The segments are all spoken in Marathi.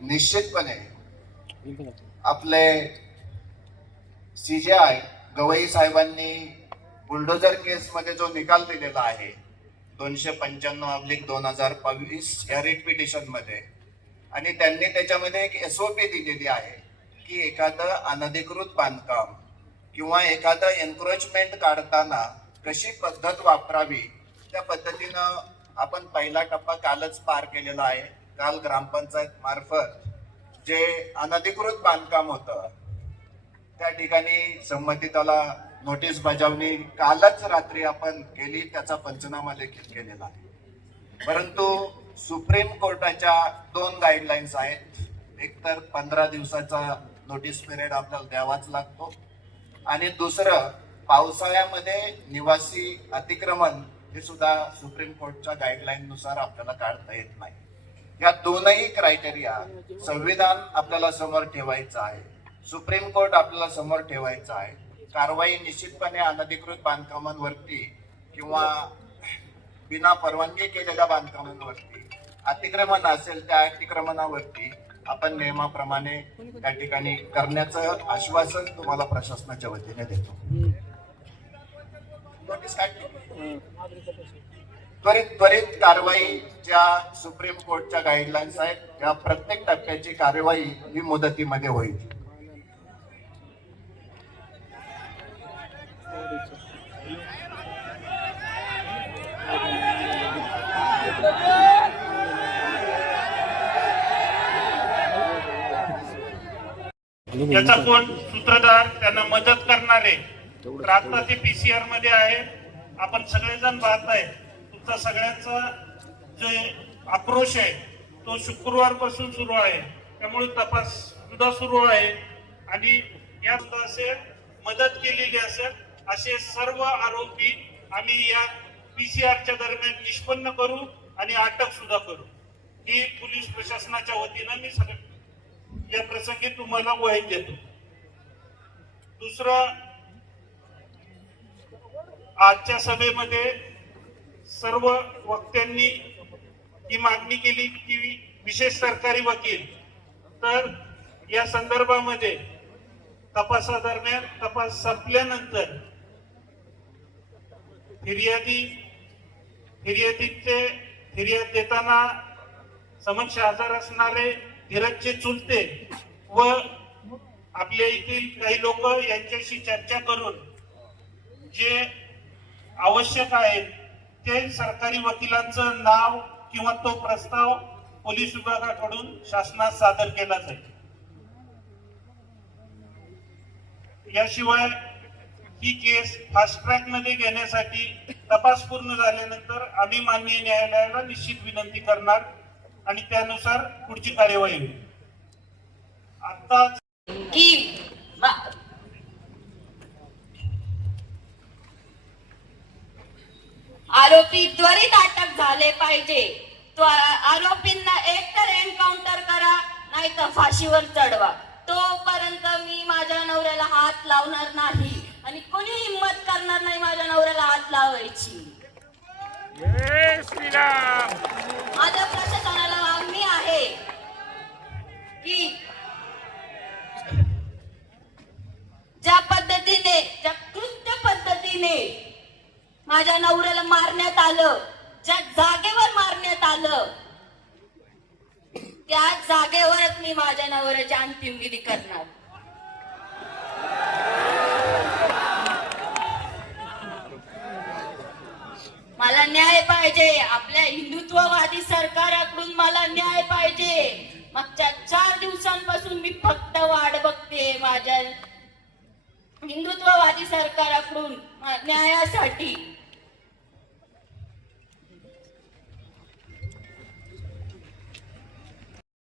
निश्चितपणे आपले CJI गवई साहेबांनी बुलडोजर केस मध्ये जो निकाल दिलेला आहे 295/2022 या रिट पिटिशन मध्ये, आणि त्यांनी त्याच्यामध्ये एक SOP दिलेली आहे की एखादं अनधिकृत बांधकाम किंवा एखादं एन्क्रोचमेंट काढताना कशी पद्धत वापरावी, त्या पद्धतीनं आपण पहिला टप्पा कालच पार केलेला आहे. काल ग्रामपंचायत मार्फत जे अनधिकृत बांधकाम होतं त्या ठिकाणी संबंधिताला नोटीस बजावणी कालच रात्री आपण केली, त्याचा पंचनामा देखील केलेला आहे. परंतु सुप्रीम कोर्टाच्या 2 गाईडलाईन्स आहेत. एक तर 15 दिवसाचा नोटीस पिरियड आपल्याला द्यावाच लागतो, आणि दुसरं पावसाळ्यामध्ये निवासी अतिक्रमण हे सुद्धा सुप्रीम कोर्टच्या गाईडलाईन नुसार आपल्याला काढता येत नाही. या दोनही क्रायटेरिया संविधान आपल्याला समोर ठेवायचं आहे, सुप्रीम कोर्ट आपल्याला समोर ठेवायचं आहे. कारवाई निश्चितपणे अनधिकृत बांधकामांवरती किंवा बिना परवानगी केलेल्या बांधकामांवरती, अतिक्रमण असेल त्या अतिक्रमणावरती आपण नियमाप्रमाणे त्या ठिकाणी करण्याचं आश्वासन तुम्हाला प्रशासनाच्या वतीने देतो. त्वरित कारवाई ज्या सुप्रीम कोर्टच्या गाईडलाईन्स आहेत त्या प्रत्येक टप्प्याची कारवाई ही मुदतीमध्ये होईल. त्याचा कोण सूत्रधार, त्यांना मदत करणारे, तर आता ते PCR मध्ये आहे. आपण सगळेजण पाहताय, तुमचा सगळ्यांचा जे आक्रोश आहे तो शुक्रवार पासून सुरू आहे. त्यामुळे तपास सुद्धा सुरू आहे, आणि या सुद्धा असेल मदत केलेली असेल असे सर्व आरोपी आम्ही या PCRच्या दरम्यान निष्पन्न करू आणि अटक सुद्धा करू. ही पोलीस प्रशासनाच्या वतीनं मी सगळं या प्रसंगी तुम्हाला वही देतो. दुसरं, आजच्या सभेमध्ये सर्व वक्त्यांनी ही मागणी केली की विशेष सरकारी वकील, तर या संदर्भामध्ये तपासादरम्यान, तपास संपल्यानंतर फिर्याद देताना समक्ष हजर असणारे धीरजचे चुलते व आपल्या येथील काही लोक यांच्याशी चर्चा करून जे आवश्यक आहे ते सरकारी वकिलांचं नाव किंवा तो प्रस्ताव पोलीस विभागाकडून शासनास सादर केला जाईल. याशिवाय ही केस फास्ट ट्रॅक मध्ये घेण्यासाठी तपास पूर्ण झाल्यानंतर आम्ही माननीय न्यायालयाला निश्चित विनंती करणार आणि त्यानुसार पुढची कार्यवाही होईल. आता की आरोपी त्वरित अटक झाले पाहिजे. तो आरोपींना एकतर एन्काउंटर करा नाही तर फाशीवर चढवा. तोपर्यंत मी माझ्या नवऱ्याला हात लावणार नाही आणि कोणी हिंमत करणार नाही माझ्या नवऱ्याला हात लावायची. माझ्या प्रशासनाला मागणी आहे की ज्या पद्धतीने, ज्या कृत्य पद्धतीने माझ्या नवऱ्याला मारण्यात आलं, ज्या जागेवर मारण्यात आलं, त्या जागेवरच मी माझ्या नवऱ्याची अंतिम विधी करणार. मला न्याय पाहिजे. आपल्या हिंदुत्ववादी सरकाराकडून मला न्याय पाहिजे. मागच्या 4 दिवसांपासून मी फक्त वाट बघते माझ्या हिंदुत्ववादी सरकाराकडून न्यायासाठी.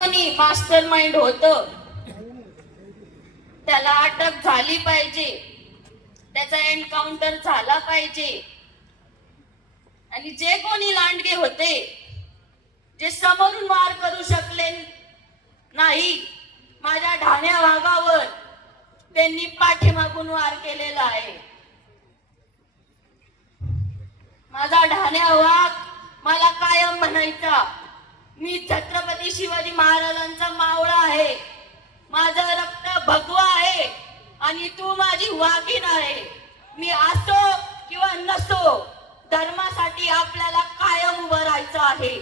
कोणी मास्टर माइंड होतं त्याला अटक झाली पाहिजे, त्याचा एन्काउंटर झाला पाहिजे. आणि जे कोणी लांडगे होते, जे समोरून वार करू शकले नाही माझ्या ढाण्या वाघावर, त्यांनी पाठीमागून वार केलेला आहे. माझा ढाण्या वाघ मला कायम म्हणायचा, मी छत्रपती शिवाजी महाराजांचा मावळा आहे. माझं रक्त भगवा आहे आणि तू माझी वाघीण आहे. मी असो किंवा नसो, धर्मासाठी आपल्याला कायम उभं राहायचं आहे.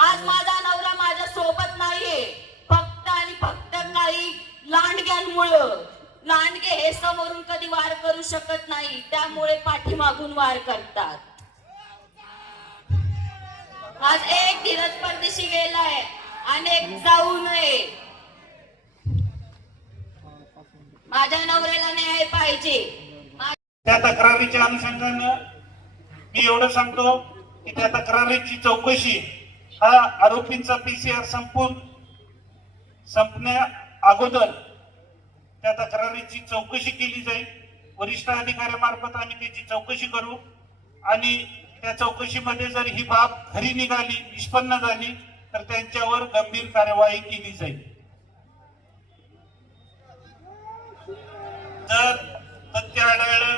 आज माझा नवरा माझ्या सोबत नाहीये, फक्त आणि फक्त काही लांडग्यांमुळं. लांडगे हे समोरून कधी वार करू शकत नाही, त्यामुळे पाठीमागून वार करतात. आज एक धीरज परदेशी गेलाय, अनेक जाऊ नये. माझ्या नवऱ्याला न्याय पाहिजे. त्या तक्रारीच्या अनुषंगानं मी एवढं सांगतो की त्या तक्रारीची चौकशी हा आरोपींचा PCR संपण्या अगोदर त्या तक्रारीची चौकशी केली जाईल. वरिष्ठ अधिकाऱ्यामार्फत आम्ही त्याची चौकशी करू आणि त्या चौकशीमध्ये जर ही बाब खरी निघाली, निष्पन्न झाली, तर त्यांच्यावर गंभीर कार्यवाही केली जाईल. जर तथ्य आढळलं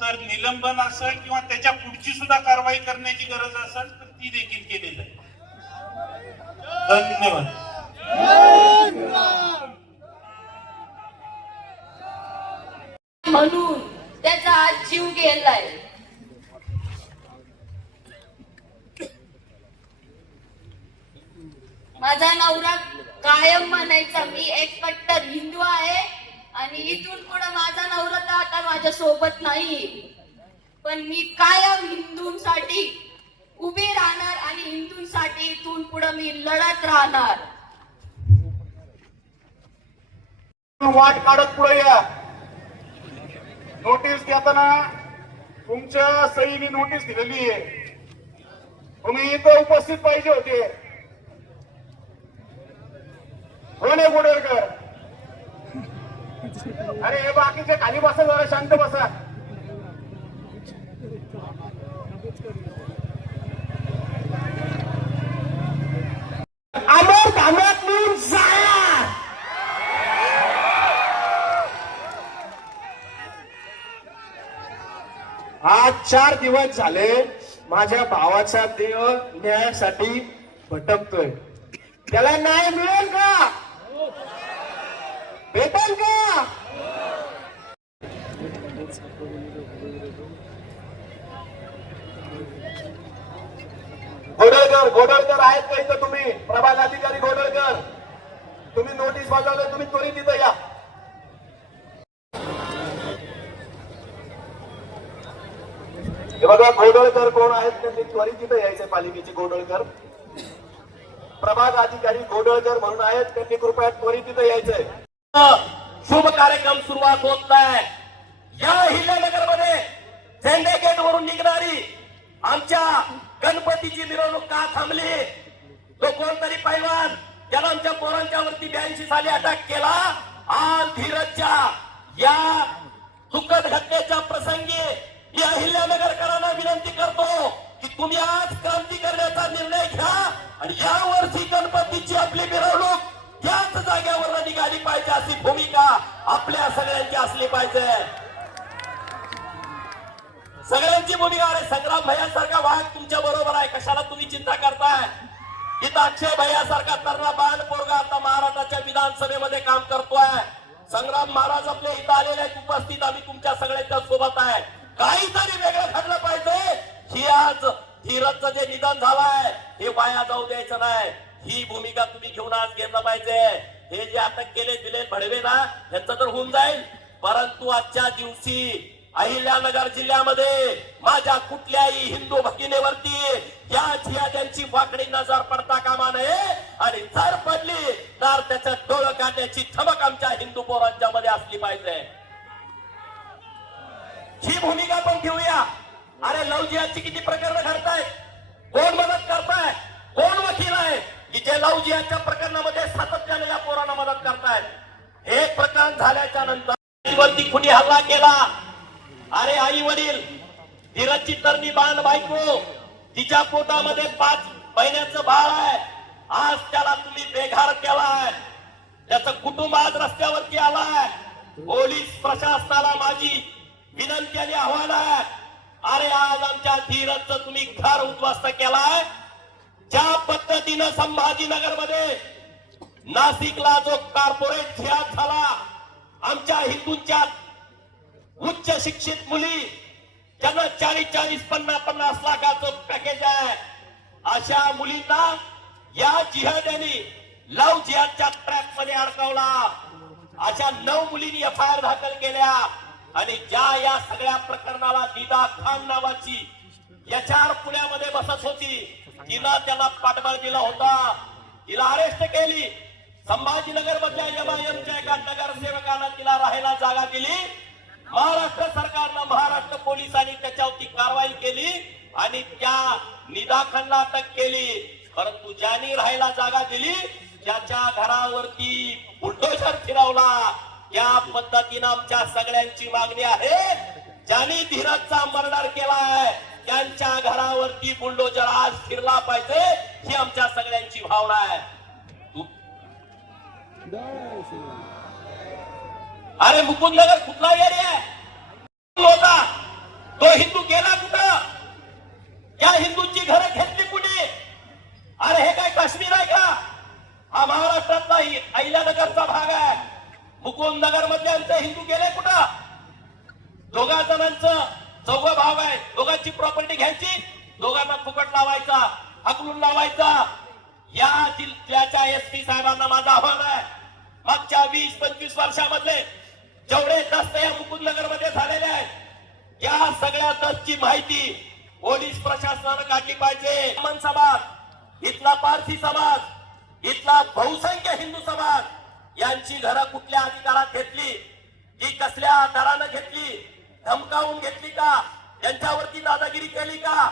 तर निलंबन असेल किंवा त्याच्या पुढची सुद्धा कारवाई करण्याची गरज असेल तर ती देखील केली जाईल. धन्यवाद. म्हणून त्याचा आज जीव गेलाय. माझा नवरा कायम म्हणायचा मी एक कट्टर हिंदू आहे आणि इथून पुढे माझा नवरा तर आता माझ्या सोबत नाही, पण मी कायम हिंदूंसाठी उभी राहणार आणि हिंदूंसाठी इथून पुढे मी लढत राहणार. वाट काढत पुढे या. नोटीस घेताना तुमच्या सहीने नोटीस दिलेली आहे. तुम्ही इथं उपस्थित पाहिजे होते. कोण आहे गोडेरकर? अरे हे बाकीचे खाली बसा, जरा शांत बसा. अमर धामत म्हणून जाया. आज 4 दिवस झाले माझ्या भावाचा देह न्यायासाठी भटकतोय. त्याला न्याय मिळेल का? भेटेल का? गोडळकर आहेत का इथं? तुम्ही प्रभाग अधिकारी गोडळकर, तुम्ही नोटीस बजावलं, तुम्ही त्वरित तिथं या. हे बघा, गोडळकर कोण आहेत त्यांनी त्वरित तिथं यायचंय. पालिकेचे गोडळकर प्रभाग अधिकारी गोडळकर म्हणून आहेत, त्यांनी कृपया त्वरित तिथं यायचंय. शुभ कार्यक्रम सुरुवात होत आहे. या अहिल्यानगर मध्ये झेंडे गेट वरून निघणारी आमच्या गणपतीची मिरवणूक का थांबली? तो कोणतरी पैलवान ज्याला आमच्या पोरांच्या वरती 82 साली अटॅक केला, आज धीरजच्या या दुःखद घटनेच्या प्रसंगी मी अहिल्यानगरकरांना विनंती करतो की तुम्ही आज क्रांती करण्याचा निर्णय घ्या आणि या वर्षी गणपतीची आपली मिरवणूक त्याच जागेवर निघाली पाहिजे, अशी भूमिका आपल्या सगळ्यांची असली पाहिजे. सगळ्यांची भूमिका. अरे संग्राम भैयासारखा वाघ तुमच्या बरोबर आहे, कशाला तुम्ही चिंता करताय? इथं अक्षय भैयासारखा तरणा बाण पोरगा आता महाराष्ट्राच्या विधानसभेमध्ये काम करतोय. संग्राम महाराज आपल्या इथं आलेले आहेत उपस्थित. आम्ही तुमच्या सगळ्यांच्या सोबत आहे. काहीतरी वेगळं घडलं पाहिजे. ही आज धीरजचं जे निधन झालंय हे वाया जाऊ द्यायचं नाही, ही भूमिका तुम्ही घेऊन आज घेतलं पाहिजे. हे जे अटक केले दिले भडवे ना, यांचं तर होऊन जाईल, परंतु आजच्या दिवशी अहिल्यानगर जिल्ह्यामध्ये माझ्या कुठल्याही हिंदू भगिनीवरती या जिहाद्यांची वाकडी नजर पडता कामा नये आणि जर पडली तर त्याचं डोळं काढण्याची धमक आमच्या हिंदू पोरांच्या मध्ये असली पाहिजे. ही भूमिका पण घेऊया. अरे लव जिहादची किती प्रकरणं घडतायत? कोण मदत करताय? कोण वकील आहे की जे लव जिहादच्या प्रकरणामध्ये सातत्याने या पोरांना मदत करतायत? एक प्रकरण झाल्याच्या नंतर वरती कुणी हल्ला केला. अरे आई वडील, धीरजची तरणी बाण बायको, तिच्या पोटामध्ये 5 महिन्याचं बाळ आहे. आज त्याला तुम्ही बेघर केलाय, त्याचं कुटुंब आज रस्त्यावरती आलाय. पोलीस प्रशासनाला माझी विनंती आणि आव्हान आहे. अरे आज आमच्या धीरजचं तुम्ही घर उद्ध्वस्त केलाय. ज्या पद्धतीनं संभाजीनगरमध्ये नाशिकला जो कॉर्पोरेट जिहाद झाला, आमच्या हिंदूंच्या उच्च शिक्षित मुली ज्यांना 40-40, 50-50 लाखाचं पॅकेज आहे, अशा मुलींना या जिहाद्यांनी लव जिहादच्या ट्रॅक मध्ये अडकवला. अशा 9 मुलींनी एफआयआर दाखल केल्या आणि ज्या या सगळ्या प्रकरणाला निदा खान नावाची याच्यावर पुण्यामध्ये बसत होती, तिनं त्याला पाठबळ दिला होता. तिला अरेस्ट केली. संभाजीनगर मधल्या एमआयएमच्या एका नगरसेवकानं तिला राहायला जागा दिली. महाराष्ट्र सरकारनं, महाराष्ट्र पोलिसांनी त्याच्यावरती कारवाई केली आणि त्या निदा खानला अटक केली. परंतु ज्यांनी राहायला जागा दिली त्याच्या घरावरती बुलडोझर फिरवला. या पद्धतीनं आमच्या सगळ्यांची मागणी आहे, ज्यांनी धीरजचा मर्डर केलाय त्यांच्या घरावरती बुलडोझर आज फिरला पाहिजे, ही आमच्या सगळ्यांची भावना आहे. अरे मुकुंदनगर कुठला एरिया होता? तो हिंदू गेला कुठं? या हिंदूंची घरं घेतली कुणी? अरे हे काय काश्मीर आहे का? हा महाराष्ट्रातला अहिल्यानगरचा भाग आहे. मुकुंदनगर मधले आमचे हिंदू गेले कुठं? दोघा जणांचं 4 भाव आहे, दोघांची प्रॉपर्टी घ्यायची, दोघांना फुकट लावायचा, हकलून लावायचा. या जिल्ह्याच्या एसपी साहेबांना माझं आव्हान आहे, मागच्या 20-25 वर्षामधले जेवढे दस्त या मुकुंदनगर मध्ये झालेले आहेत, या सगळ्या दस्तची माहिती पोलीस प्रशासनानं काढली पाहिजे. ब्राह्मण समाज, इथला पारसी समाज, इथला बहुसंख्य हिंदू समाज यांची घरं कुठल्या अधिकारात घेतली, ती कसल्या दरानं घेतली, धमकावून घेतली का, त्यांच्यावरती दादागिरी केली का?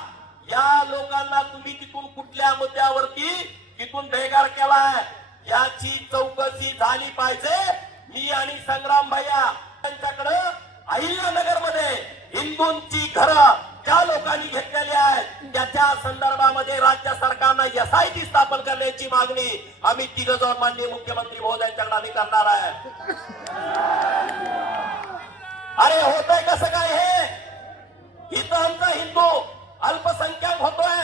या लोकांना तुम्ही तिथून कुठल्या मुद्द्यावरती तिथून बेगार केलाय, याची चौकशी झाली पाहिजे. मी आणि संग्राम भैया त्यांच्याकडे अहिल्यानगर मध्ये हिंदूंची घरं ज्या लोकांनी घेतलेली आहेत त्याच्या संदर्भामध्ये राज्य सरकारनं एसआयटी स्थापन करण्याची मागणी आम्ही 3 जण माननीय मुख्यमंत्री महोदयांच्याकडे आम्ही करणार आहे. अरे होतंय कसं काय हे? इथं आमचा हिंदू अल्पसंख्याक होतोय,